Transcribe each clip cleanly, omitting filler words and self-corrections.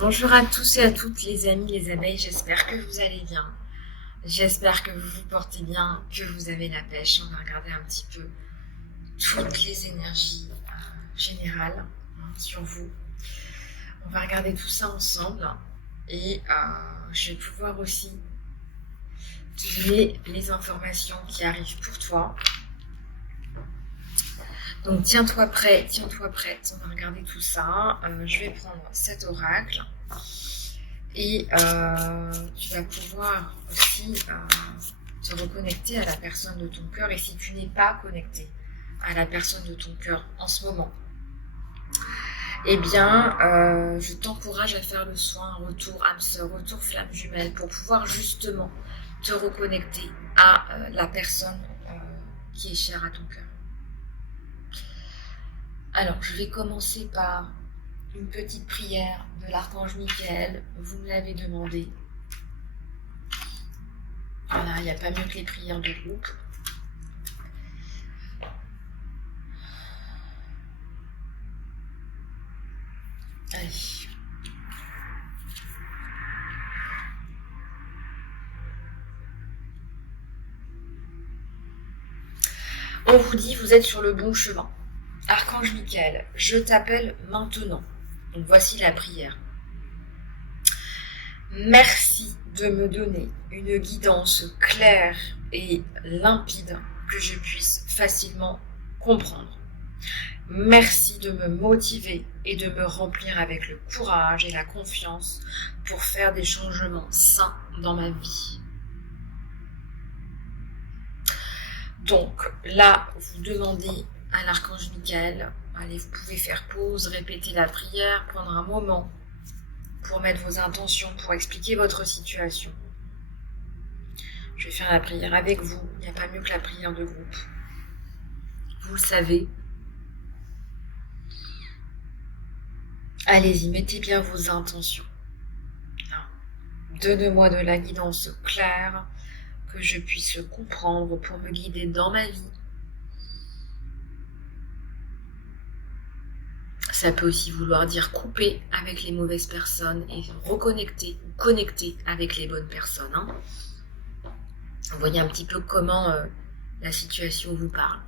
Bonjour à tous et à toutes les amis, les abeilles, j'espère que vous allez bien. J'espère que vous vous portez bien, que vous avez la pêche. On va regarder un petit peu toutes les énergies générales sur vous. On va regarder tout ça ensemble et je vais pouvoir aussi te donner les informations qui arrivent pour toi. Donc tiens-toi prêt, tiens-toi prête, on va regarder tout ça. Je vais prendre cet oracle. Et tu vas pouvoir aussi te reconnecter à la personne de ton cœur. Et si tu n'es pas connecté à la personne de ton cœur en ce moment, eh bien, je t'encourage à faire le soin, retour âme sœur, retour flamme jumelle, pour pouvoir justement te reconnecter à la personne qui est chère à ton cœur. Alors, je vais commencer par une petite prière de l'archange Michael. Vous me l'avez demandé. Voilà, il n'y a pas mieux que les prières de groupe. Allez. On vous dit, vous êtes sur le bon chemin. Archange Michael, je t'appelle maintenant. Donc voici la prière. Merci de me donner une guidance claire et limpide que je puisse facilement comprendre. Merci de me motiver et de me remplir avec le courage et la confiance pour faire des changements sains dans ma vie. Donc là, vous demandez à l'archange Michael, allez, vous pouvez faire pause, répéter la prière, prendre un moment pour mettre vos intentions, pour expliquer votre situation. Je vais faire la prière avec vous, il n'y a pas mieux que la prière de groupe. Vous le savez. Allez-y, mettez bien vos intentions. Donne-moi de la guidance claire, que je puisse le comprendre pour me guider dans ma vie. Ça peut aussi vouloir dire couper avec les mauvaises personnes et reconnecter ou connecter avec les bonnes personnes. Vous voyez un petit peu comment la situation vous parle.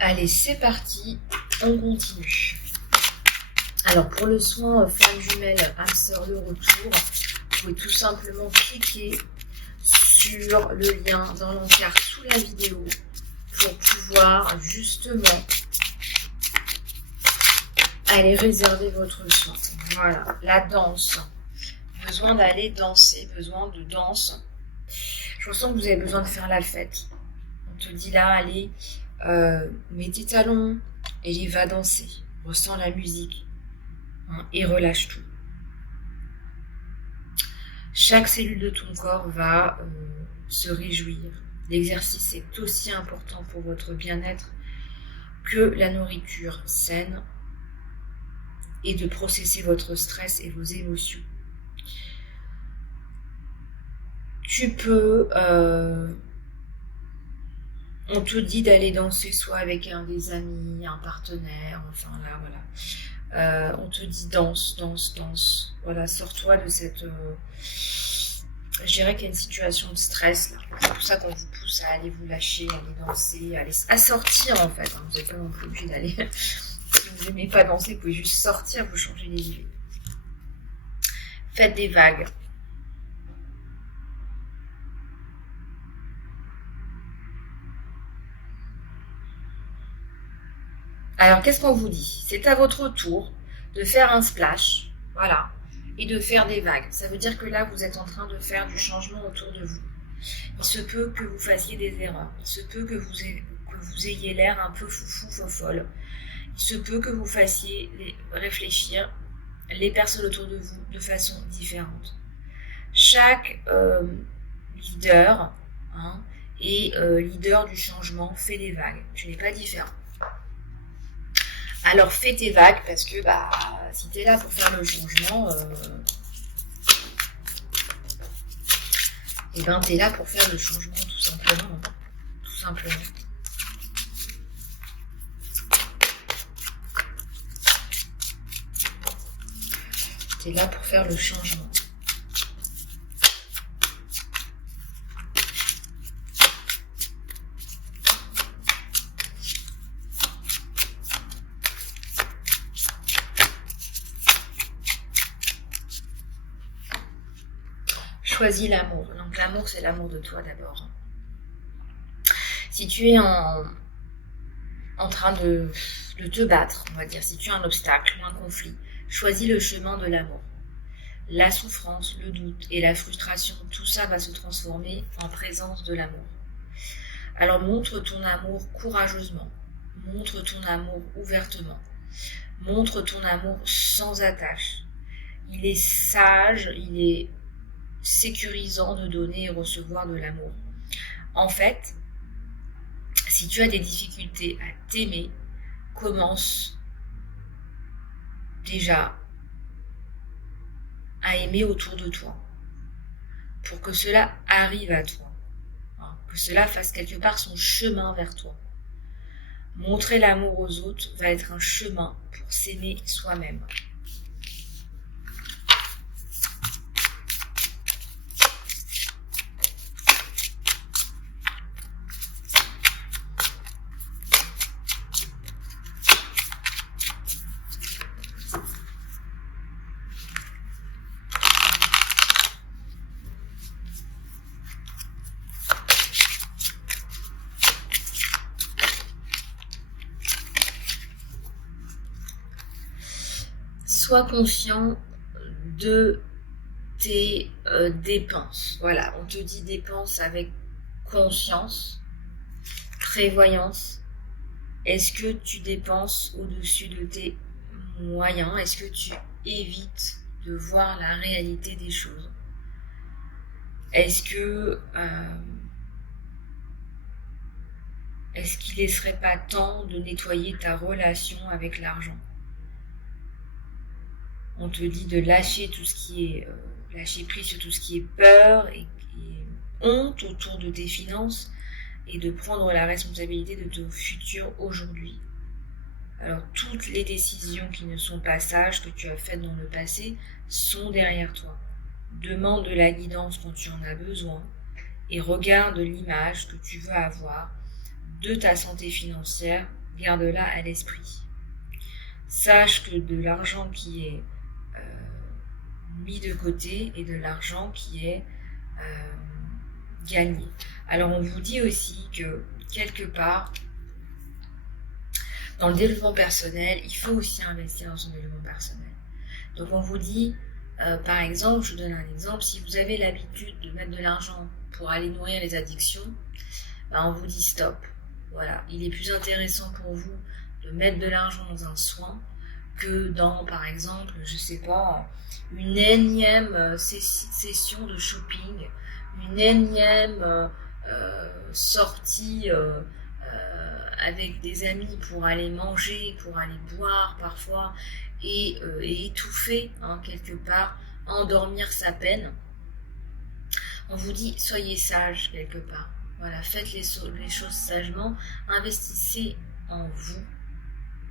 Allez, c'est parti, on continue. Alors pour le soin flamme jumelle, âme sœur de retour, vous pouvez tout simplement cliquer sur le lien dans l'encart sous la vidéo pour pouvoir justement aller réserver votre soin. Voilà, la danse. Besoin d'aller danser, besoin de danse. Je ressens que vous avez besoin de faire la fête. On te dit là, allez, mets tes talons et va danser. Ressens la musique et relâche tout. Chaque cellule de ton corps va se réjouir. L'exercice est aussi important pour votre bien-être que la nourriture saine et de processer votre stress et vos émotions. Tu peux On te dit d'aller danser soit avec un des amis, un partenaire, enfin là, voilà. On te dit danse, danse, danse. Voilà, sors-toi de cette... je dirais qu'il y a une situation de stress là. C'est pour ça qu'on vous pousse à aller vous lâcher, à aller danser, à sortir en fait. Hein. Vous n'êtes pas non plus obligé d'aller... Si vous n'aimez pas danser, vous pouvez juste sortir, vous changer les idées. Faites des vagues. Alors, qu'est-ce qu'on vous dit? C'est à votre tour de faire un splash, voilà, et de faire des vagues. Ça veut dire que là, vous êtes en train de faire du changement autour de vous. Il se peut que vous fassiez des erreurs. Il se peut que vous ayez l'air un peu foufou, fofolle. Il se peut que vous fassiez réfléchir les personnes autour de vous de façon différente. Chaque leader est leader du changement, fait des vagues. Tu n'es pas différent. Alors fais tes vagues parce que si tu es là pour faire le changement, tu es là pour faire le changement tout simplement. Tout simplement. Tu es là pour faire le changement. Choisis l'amour. Donc l'amour, c'est l'amour de toi d'abord. Si tu es en train de te battre, on va dire, si tu as un obstacle ou un conflit, choisis le chemin de l'amour. La souffrance, le doute et la frustration, tout ça va se transformer en présence de l'amour. Alors montre ton amour courageusement, montre ton amour ouvertement, montre ton amour sans attache. Il est sage, il est sécurisant de donner et recevoir de l'amour. En fait, si tu as des difficultés à t'aimer, commence déjà à aimer autour de toi pour que cela arrive à toi, que cela fasse quelque part son chemin vers toi. Montrer l'amour aux autres va être un chemin pour s'aimer soi-même. Sois conscient de tes dépenses. Voilà, on te dit dépenses avec conscience, prévoyance. Est-ce que tu dépenses au-dessus de tes moyens? Est-ce que tu évites de voir la réalité des choses? Est-ce qu'il ne serait pas temps de nettoyer ta relation avec l'argent? On te dit de lâcher tout ce qui est lâcher prise sur tout ce qui est peur et honte autour de tes finances et de prendre la responsabilité de ton futur aujourd'hui. Alors toutes les décisions qui ne sont pas sages que tu as faites dans le passé sont derrière toi. Demande de la guidance quand tu en as besoin et regarde l'image que tu veux avoir de ta santé financière, garde-la à l'esprit. Sache que de l'argent qui est mis de côté et de l'argent qui est gagné. Alors on vous dit aussi que quelque part, dans le développement personnel, il faut aussi investir dans son développement personnel. Donc on vous dit, par exemple, je vous donne un exemple, si vous avez l'habitude de mettre de l'argent pour aller nourrir les addictions, on vous dit stop. Voilà, il est plus intéressant pour vous de mettre de l'argent dans un soin que dans, par exemple, je sais pas, une énième session de shopping, une énième sortie avec des amis pour aller manger, pour aller boire parfois, et étouffer quelque part, endormir sa peine. On vous dit, soyez sage quelque part. Voilà, faites les choses sagement, investissez en vous.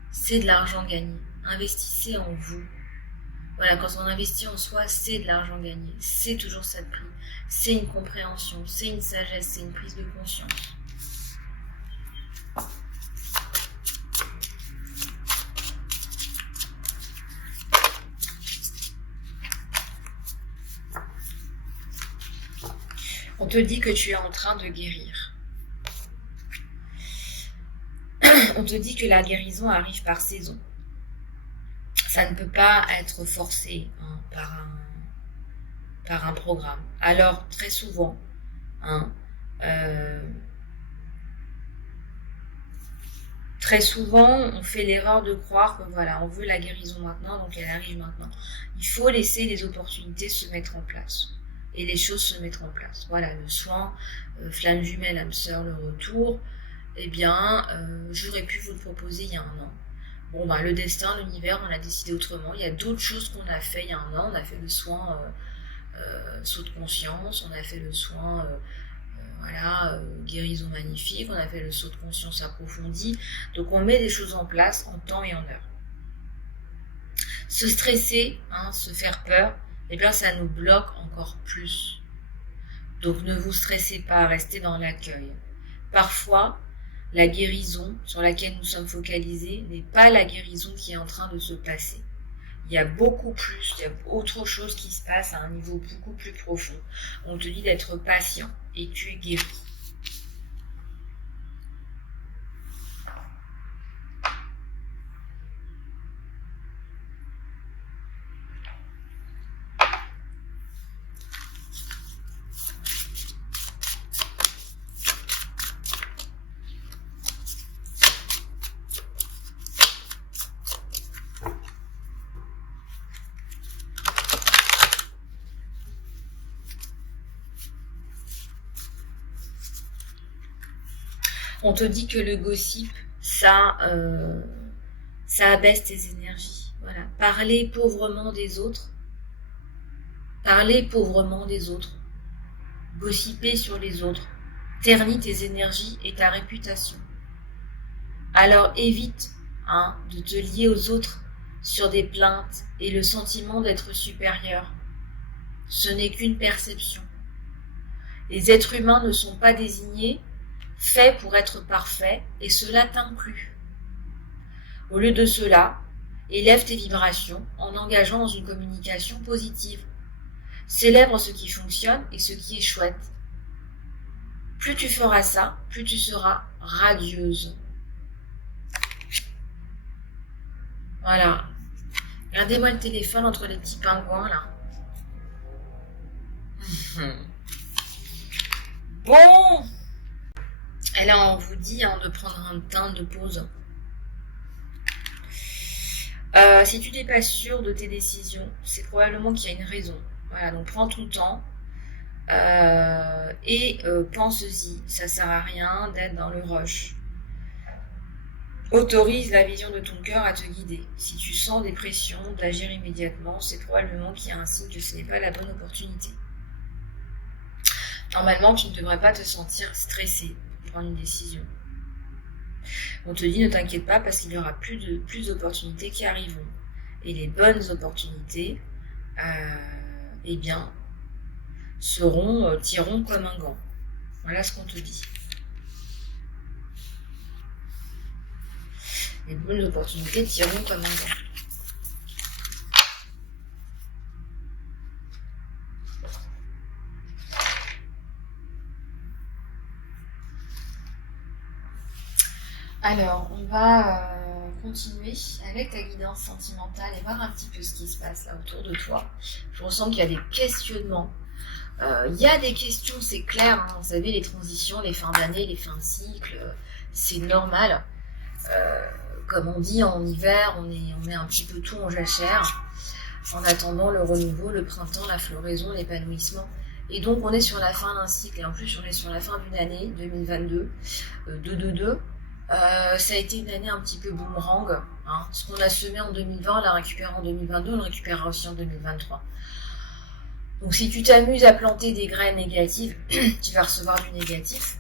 C'est de l'argent gagné. Investissez en vous. Voilà, quand on investit en soi, c'est de l'argent gagné. C'est toujours ça de prix. C'est une compréhension, c'est une sagesse, c'est une prise de conscience. On te dit que tu es en train de guérir. On te dit que la guérison arrive par saison. Ça ne peut pas être forcé par un programme. Alors, très souvent, on fait l'erreur de croire que voilà, on veut la guérison maintenant, donc elle arrive maintenant. Il faut laisser les opportunités se mettre en place. Et les choses se mettre en place. Voilà, le soin, flamme jumelle, âme sœur, le retour, eh bien, j'aurais pu vous le proposer il y a un an. Bon, ben, le destin, l'univers, on a décidé autrement. Il y a d'autres choses qu'on a fait il y a un an. On a fait le soin saut de conscience, on a fait le soin guérison magnifique, on a fait le saut de conscience approfondi. Donc, on met des choses en place en temps et en heure. Se stresser, se faire peur, eh bien, ça nous bloque encore plus. Donc, ne vous stressez pas, restez dans l'accueil. Parfois, la guérison sur laquelle nous sommes focalisés n'est pas la guérison qui est en train de se passer. Il y a beaucoup plus, il y a autre chose qui se passe à un niveau beaucoup plus profond. On te dit d'être patient et tu es guéri. On te dit que le gossip, ça abaisse tes énergies. Voilà. Parler pauvrement des autres. Parler pauvrement des autres. Gossiper sur les autres. Ternit tes énergies et ta réputation. Alors évite de te lier aux autres sur des plaintes et le sentiment d'être supérieur. Ce n'est qu'une perception. Les êtres humains ne sont pas désignés fait pour être parfait, et cela t'inclut. Au lieu de cela, élève tes vibrations en engageant dans une communication positive. Célèbre ce qui fonctionne et ce qui est chouette. Plus tu feras ça, plus tu seras radieuse. Voilà. Regardez-moi le téléphone entre les petits pingouins, là. Bon. Et là, on vous dit de prendre un temps de pause. Si tu n'es pas sûr de tes décisions, c'est probablement qu'il y a une raison. Voilà, donc prends ton temps et pense-y. Ça sert à rien d'être dans le rush. Autorise la vision de ton cœur à te guider. Si tu sens des pressions d'agir immédiatement, c'est probablement qu'il y a un signe que ce n'est pas la bonne opportunité. Normalement, tu ne devrais pas te sentir stressé pour prendre une décision. On te dit ne t'inquiète pas parce qu'il y aura plus d'opportunités qui arriveront. Et les bonnes opportunités, tireront comme un gant. Voilà ce qu'on te dit. Les bonnes opportunités tireront comme un gant. Alors, on va continuer avec ta guidance sentimentale et voir un petit peu ce qui se passe là autour de toi. Je ressens qu'il y a des questionnements. Il y a des questions, c'est clair. Vous savez, les transitions, les fins d'année, les fins de cycle, c'est normal. Comme on dit, en hiver, on est un petit peu tout en jachère. En attendant le renouveau, le printemps, la floraison, l'épanouissement. Et donc, on est sur la fin d'un cycle. Et en plus, on est sur la fin d'une année, 2022, 222. Ça a été une année un petit peu boomerang. Ce qu'on a semé en 2020, on l'a récupéré en 2022, on le récupérera aussi en 2023. Donc si tu t'amuses à planter des graines négatives, tu vas recevoir du négatif.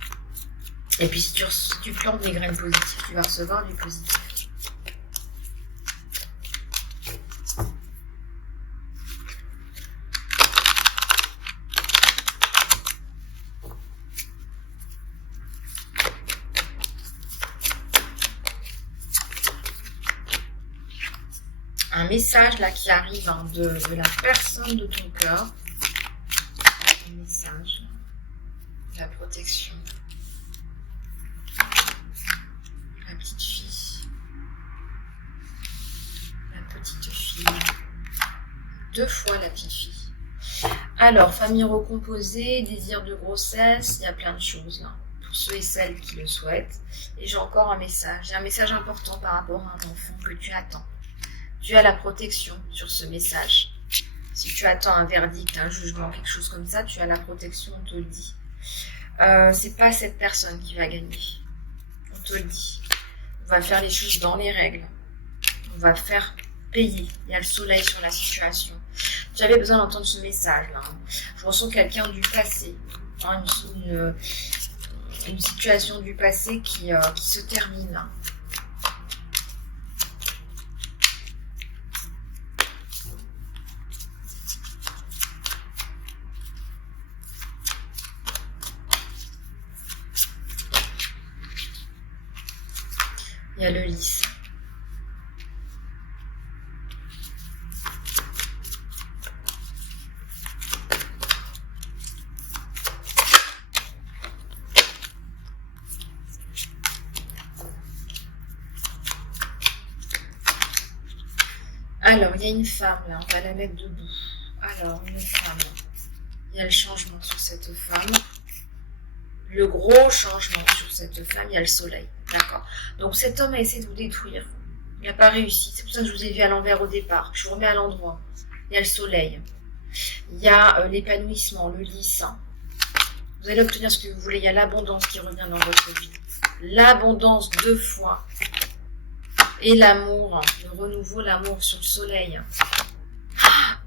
Et puis si tu plantes des graines positives, tu vas recevoir du positif. Un message là qui arrive hein, de la personne de ton cœur. Un message, la protection. La petite fille. La petite fille. 2 fois la petite fille. Alors, famille recomposée, désir de grossesse, il y a plein de choses là. Pour ceux et celles qui le souhaitent. Et j'ai encore un message. J'ai un message important par rapport à un enfant que tu attends. Tu as la protection sur ce message. Si tu attends un verdict, un jugement, quelque chose comme ça, tu as la protection, on te le dit. C'est pas cette personne qui va gagner. On te le dit. On va faire les choses dans les règles. On va faire payer. Il y a le soleil sur la situation. J'avais besoin d'entendre ce message-là. Je ressens quelqu'un du passé. Hein, une situation du passé qui se termine. Il y a le lys. Alors, il y a une femme là, on va la mettre debout. Alors, une femme. Il y a le changement sur cette femme. Le gros changement sur cette femme, il y a le soleil. D'accord. Donc cet homme a essayé de vous détruire. Il n'a pas réussi. C'est pour ça que je vous ai vu à l'envers au départ. Je vous remets à l'endroit. Il y a le soleil. Il y a l'épanouissement, le lys. Vous allez obtenir ce que vous voulez. Il y a l'abondance qui revient dans votre vie. L'abondance 2 fois. Et l'amour. Le renouveau, l'amour sur le soleil.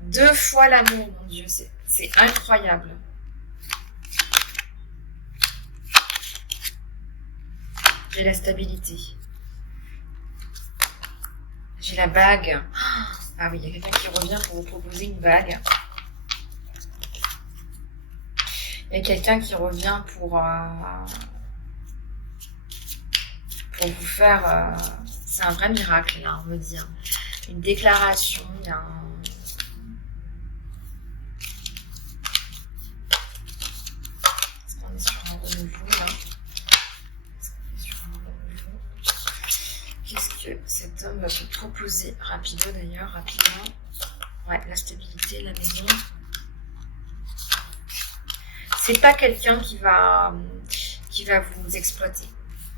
2 fois l'amour, mon Dieu. C'est incroyable. J'ai la stabilité. J'ai la bague. Ah oui, il y a quelqu'un qui revient pour vous proposer une bague. Il y a quelqu'un qui revient pour vous faire... c'est un vrai miracle, là, on me dit. Une déclaration, il y a un... Est-ce qu'on est sur un renouveau, là? Qu'est-ce que cet homme va te proposer? Rapido d'ailleurs, rapidement. Ouais, la stabilité, la maison. C'est pas quelqu'un qui va vous exploiter.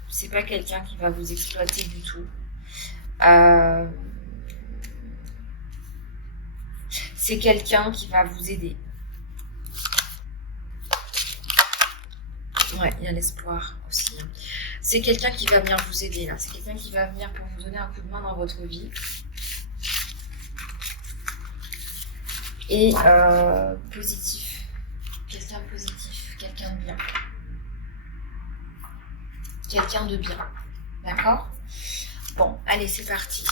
C'est pas quelqu'un qui va vous exploiter du tout. C'est quelqu'un qui va vous aider. Ouais, il y a l'espoir aussi. C'est quelqu'un qui va venir vous aider là. C'est quelqu'un qui va venir pour vous donner un coup de main dans votre vie. Et positif. Quelqu'un de positif. Quelqu'un de bien. Quelqu'un de bien. D'accord? Bon, allez, c'est parti.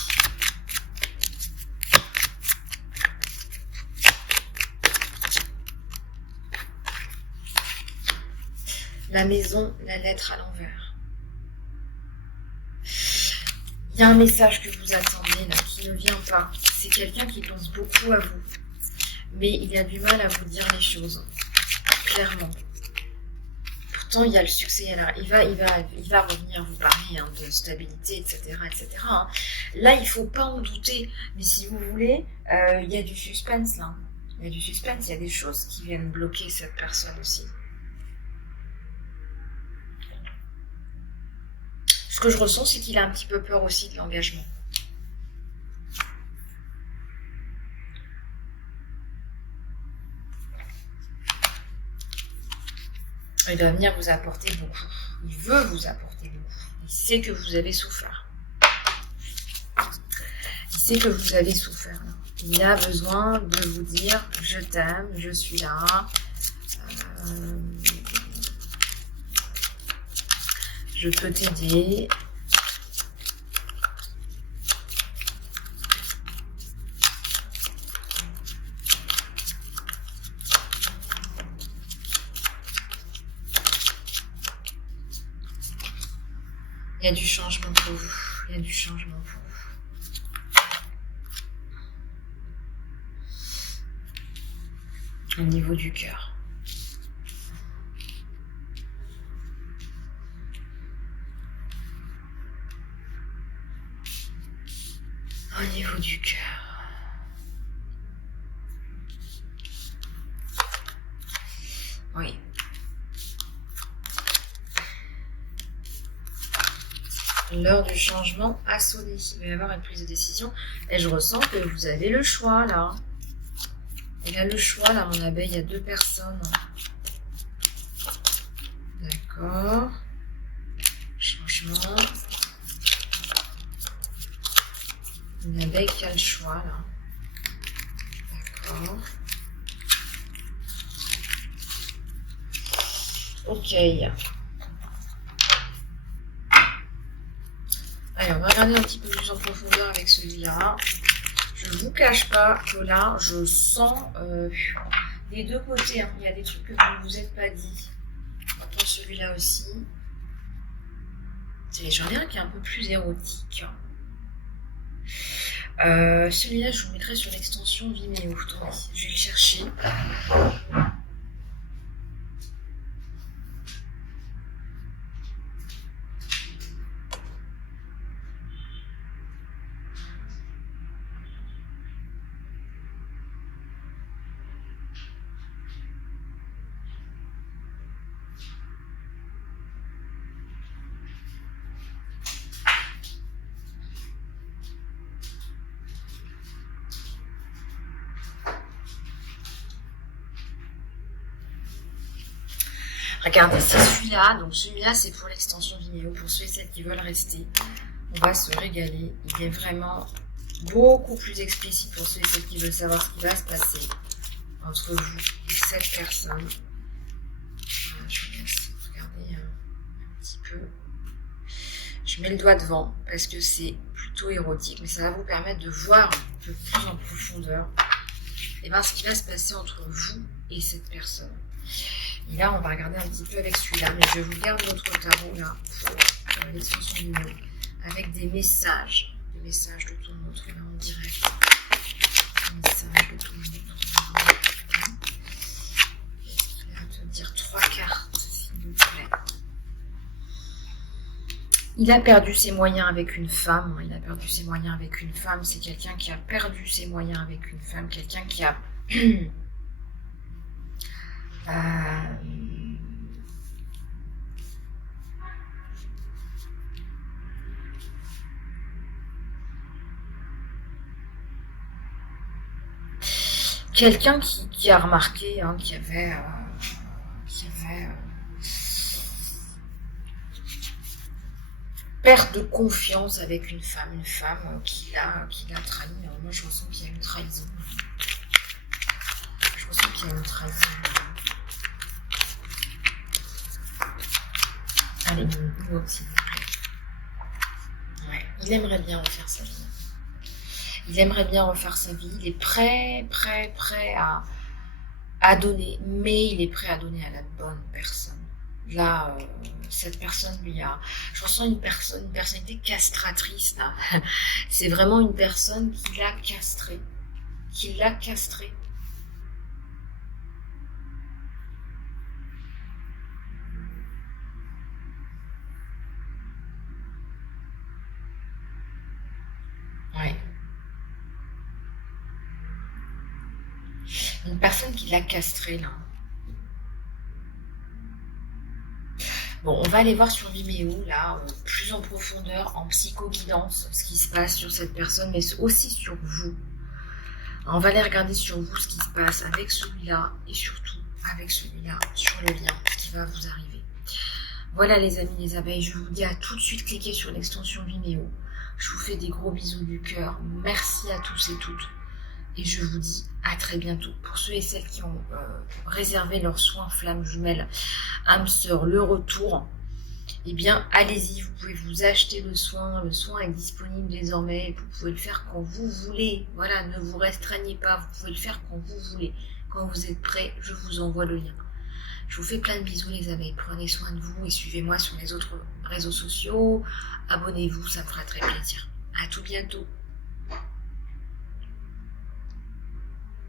La maison, la lettre à l'envers. Il y a un message que vous attendez là, qui ne vient pas. C'est quelqu'un qui pense beaucoup à vous. Mais il a du mal à vous dire les choses. Clairement. Pourtant, il y a le succès. Il va revenir vous parler de stabilité, etc. etc. Là, il ne faut pas en douter. Mais si vous voulez, il y a du suspense là. Il y a du suspense, il y a des choses qui viennent bloquer cette personne aussi. Ce que je ressens, c'est qu'il a un petit peu peur aussi de l'engagement. Il va venir vous apporter beaucoup. Il veut vous apporter beaucoup. Il sait que vous avez souffert. Il sait que vous avez souffert. Il a besoin de vous dire « Je t'aime, je suis là ». Je peux t'aider. Il y a du changement pour vous. Il y a du changement pour vous. Au niveau du cœur. Au niveau du cœur. Oui. L'heure du changement a sonné. Il va y avoir une prise de décision. Et je ressens que vous avez le choix là. Il y a le choix là, mon abeille. Il y a 2 personnes. D'accord. Changement. Une abeille qui a le choix là. D'accord. Ok. Allez, on va regarder un petit peu plus en profondeur avec celui-là. Je ne vous cache pas que là, je sens des 2 côtés. Hein. Il y a des trucs que vous ne vous êtes pas dit. Pour celui-là aussi. J'en ai un qui est un peu plus érotique. Celui-là, je vous mettrai sur l'extension Vimeo. Attendez, je vais le chercher. Regardez, c'est celui-là. Donc celui-là, c'est pour l'extension Vimeo. Pour ceux et celles qui veulent rester, on va se régaler. Il est vraiment beaucoup plus explicite pour ceux et celles qui veulent savoir ce qui va se passer entre vous et cette personne. Voilà, je vous laisse regarder un petit peu. Je mets le doigt devant parce que c'est plutôt érotique, mais ça va vous permettre de voir un peu plus en profondeur et voir ce qui va se passer entre vous et cette personne. Et là, on va regarder un petit peu avec celui-là, mais je vous garde votre tarot là pour l'extension Vimeo avec des messages de tout le monde, là en direct. Des messages de tout le monde. Je vais te dire 3 cartes, s'il vous plaît. Il a perdu ses moyens avec une femme. Il a perdu ses moyens avec une femme. C'est quelqu'un qui a perdu ses moyens avec une femme. Quelqu'un qui a... quelqu'un qui a remarqué hein, qu'il y avait perte de confiance avec une femme qui l'a trahi. Alors moi je ressens qu'il y a une trahison. Je ressens qu'il y a une trahison. Allez, nous aussi, s'il vous plaît. Ouais, il aimerait bien refaire sa vie. Il aimerait bien refaire sa vie. Il est prêt à donner, mais il est prêt à donner à la bonne personne. Là, cette personne lui a... Je ressens une personnalité castratrice, là. C'est vraiment une personne qui l'a castré. Ouais. Une personne qui l'a castré, là. Bon, on va aller voir sur Vimeo, là, plus en profondeur, en psycho-guidance, ce qui se passe sur cette personne, mais aussi sur vous. On va aller regarder sur vous ce qui se passe avec celui-là, et surtout avec celui-là, sur le lien, ce qui va vous arriver. Voilà les amis, les abeilles, je vous dis à tout de suite cliquer sur l'extension Vimeo. Je vous fais des gros bisous du cœur. Merci à tous et toutes. Et je vous dis à très bientôt. Pour ceux et celles qui ont réservé leurs soins flammes jumelles, âme sœur, le retour. eh bien allez-y, vous pouvez vous acheter le soin est disponible désormais, vous pouvez le faire quand vous voulez, voilà, ne vous restreignez pas, vous pouvez le faire quand vous voulez, quand vous êtes prêts, je vous envoie le lien. Je vous fais plein de bisous les abeilles, prenez soin de vous et suivez-moi sur les autres réseaux sociaux, abonnez-vous, ça me fera très plaisir. À tout bientôt.